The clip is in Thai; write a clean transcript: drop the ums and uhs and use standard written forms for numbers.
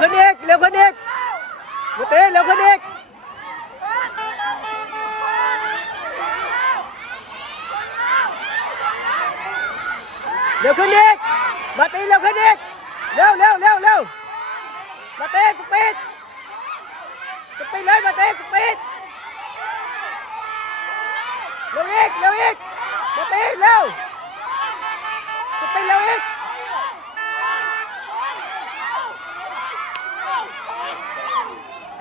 ขึ้นอีกเร็วขึ้นอีกมาตีเร็วขึ้นอีกเร็วขึ้นอีกมาตีเร็วขึ้นอีกเร็วมาตีสปีดเลยมาตีสปีดเร็วอีกมาตีเร็วสปีดเร็วอีก